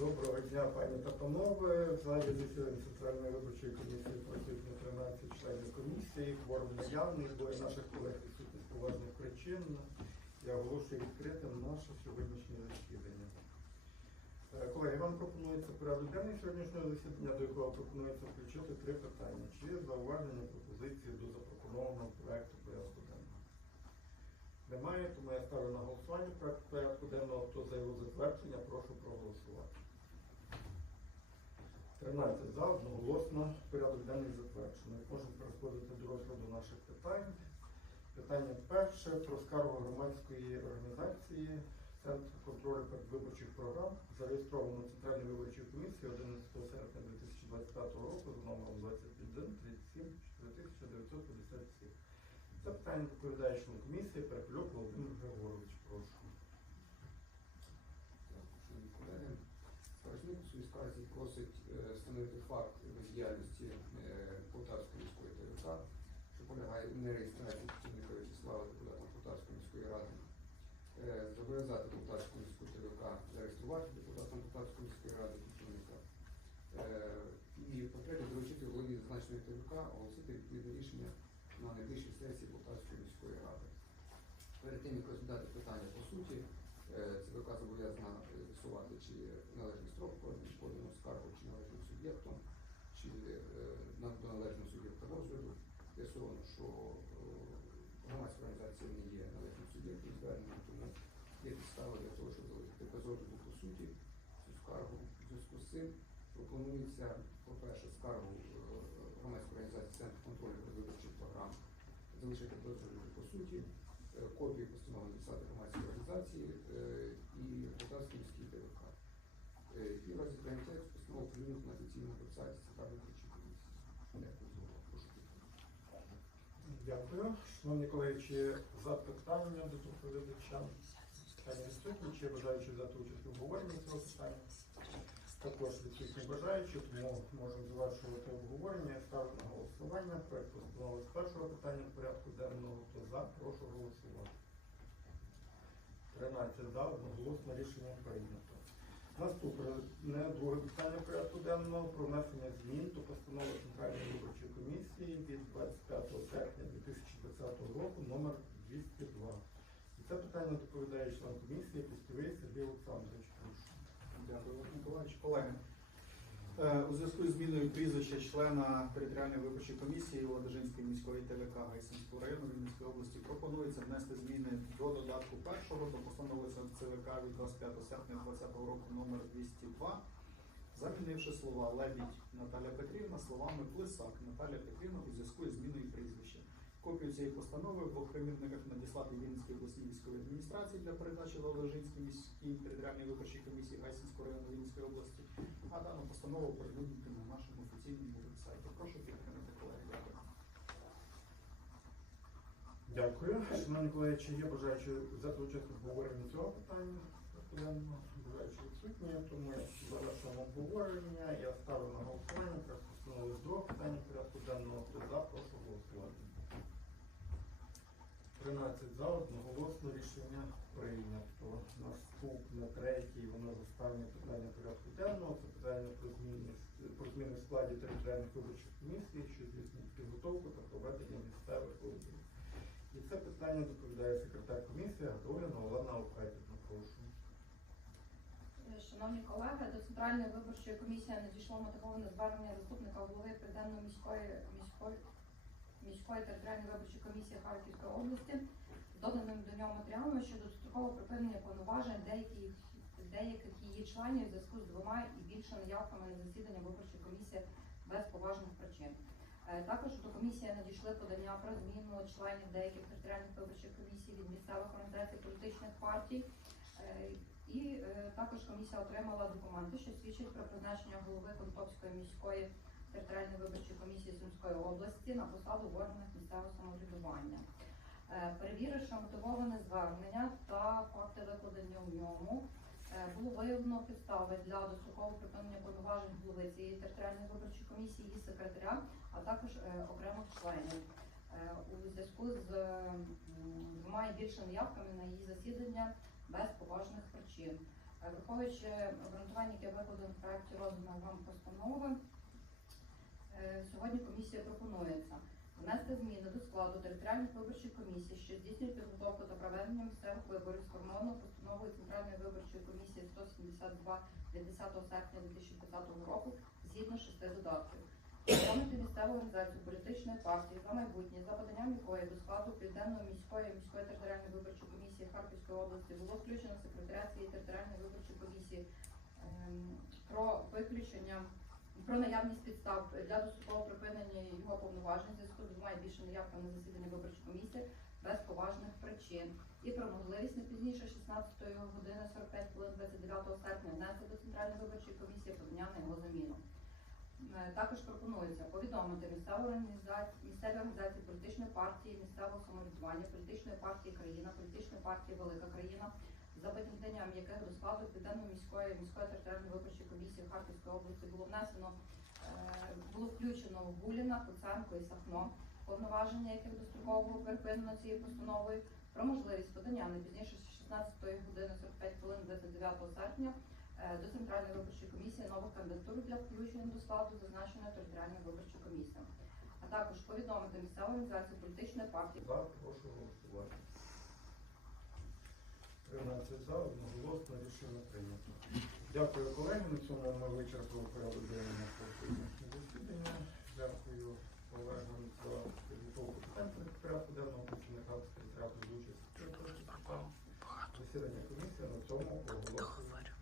Доброго дня, пані та панове. В засідання Центральної виборчої комісії присутні 13 членів комісії. Кворум наявний, двоє наших колег відсутні з поважних причин. Я оголошую відкритим наше сьогоднішнє засідання. Е, Колеги, вам пропонується порядок денний сьогоднішнього засідання, до якого пропонується включити три питання. Чи є зауваження пропозиції до запропонованого проекту порядку денного? Немає, тому я ставлю на голосування проект порядку денного. Хто за його затвердження, прошу проголосувати. 13 за, одноголосно, порядок денний затверджений. Можемо переходити до розгляду наших питань. Питання перше про скаргу громадської організації Центр контролю передвиборчих програм, зареєстровано Центральною виборчою комісією 11 серпня 2025 року за номером 21 37 4957. Це питання доповідає член комісії Перепельок Володимир Григорович. Прошу. Скаржник у своїй просить встановити факт бездіяльності е, Полтавської міської ТВК, що полягає у нереєстрації Тітівника Вячеслава депутатом Полтавської міської ради, Е, зобов'язати Полтавську міську ТВК зареєструвати депутатом Полтавської міської ради Тітівника Е, і потрібно доручити голові зазначеної ТВК оголосити відповідне рішення на найближчій сесії Полтавської міської ради. Перед тим, як розглядати питання по суті, ЦВК зобов'язана е, з'ясувати, чи належний строк поданого скаргу, чи належним суб'єктом, чи е, до належного суб'єкта розгляду. З'ясовано, що е, громадська організація не є належним суб'єктом звернення, тому є підстава для того, щоб залишити без розгляду по суті цю скаргу. В зв'язку з цим пропонується, по-перше, скаргу е, громадської організації Центр контролю виборчих програм залишити без розгляду по суті копії постанови написати громадської організації е, і Полтавській міській ТВК. Е, І в разі прийняття цю постанову приймуть на офіційному вебсайті Центральної виборчої комісії. Дякую за увагу. Дякую. Шановні колеги, чи запитання до доповідача? Питання відсутні, чи бажаючи взяти участь у обговоренні цього питання? Також відсутні бажаючі, тому можемо завершувати обговорення. Ставлю на голосування. Проект постанови з першого питання порядку денного. Хто за, прошу голосувати. 13 за, одноголосно рішення прийнято. Наступне друге питання порядку денного про внесення змін до постанови Центральної виборчої комісії від 25 серпня 2020 року номер 202. І це питання доповідає член комісії Пістовий Сергій Олександрович. Прошу. Дякую, Олег Миколаївич. Колеги, е, у зв'язку з зміною прізвища члена територіальної виборчої комісії Ладожинської міської ТВК Гайсинського району Вінницької області пропонується внести зміни до додатку першого до постанови ЦВК від 25 серпня 2020 року номер 202, замінивши слова Лебідь Наталя Петрівна словами Плесак Наталя Петрівна у зв'язку з зміною прізвища. Копію цієї постанови в двох примірниках надіслати Вінницькій обласній військовій адміністрації для передачі Ладожинській міській територіальній виборчій комісії Гайсинського району Вінницької області, а дану постанову оприлюднити на нашому офіційному вебсайті. Прошу підтримати колеги. Дякую. Дякую. Шановні колеги, чи є бажаючі взяти участь в обговоренні цього питання? Бажаючи відсутні, тому завершуємо обговорення. Я ставлю на голосування. Проект постанови з другого питання порядку денного. Хто за, прошу голосувати. 13 за, одноголосно рішення прийнято. Наступне, третє, воно останнє питання порядку денного. Це питання про зміни, про зміни в складі територіальних виборчих комісій, що здійснюють підготовку та проведення місцевих виборів. І це питання доповідає секретар комісії Гадоліна Олена Окатівна. Прошу. Шановні колеги, до Центральної виборчої комісії надійшло мотивоване звернення заступника голови Південної міської міської міської територіальної виборчої комісії Харківської області з доданим до нього матеріалами щодо дострокового припинення повноважень деяких деяких її членів в зв'язку з двома і більше наявками на засідання виборчої комісії без поважних причин. Е, Також до комісії надійшли подання про зміну членів деяких територіальних виборчих комісій від місцевих організацій політичних партій. Е, І е, також комісія отримала документи, що свідчать про призначення голови Конотопської міської територіальної виборчої комісії Сумської області на посаду в органах місцевого самоврядування. Е, Перевіривши мотивоване звернення та факти викладення у ньому, е, було виявлено підстави для дострокового припинення повноважень голови цієї територіальної виборчої комісії, її секретаря, а також е, окремих членів. У зв'язку з двома і більше наявками на її засідання без поважних причин. Враховуючи обґрунтування, яке викладено в проекті розданого вам постанови, сьогодні комісія пропонується внести зміни до складу територіальних виборчих комісій, що здійснюють підготовку та проведення місцевих виборів, сформованого постановою Центральної виборчої комісії 172 від 10 серпня 2020 року згідно шести додатків. Повнити місцеву організацію політичної партії за майбутнє, за поданням якої до складу Південної міської міської територіальної виборчої комісії Харківської області було включено секретаріат цієї територіальної виборчої комісії ем, про виключення про наявність підстав для дострокового припинення його повноважень зв'язку з двома більше неявками на засідання виборчої комісії без поважних причин і про можливість не пізніше 16 години 45 хвилин 29 серпня внести до центральної виборчої комісії подання на його заміну. Е, Також пропонується повідомити місцеву організацію, місцеві організації політичної партії, місцевого самоврядування, політичної партії країна, політичної партії Велика країна, за поданням яких до складу Південної міської міської територіальної виборчої комісії Харківської області було внесено е, було включено Гуліна, Куценко і Сахно, повноваження яких дострокового припинено цією постановою, про можливість подання не пізніше 16 години 45 хвилин 29 серпня е, до Центральної виборчої комісії нових кандидатур для включення до складу зазначеної територіальної виборчої комісії. А також повідомити місцеву організацію політичної партії прошу голосувати. 13 за, одноголосно рішення прийнято. Дякую, колеги. На цьому ми вичерпали порядок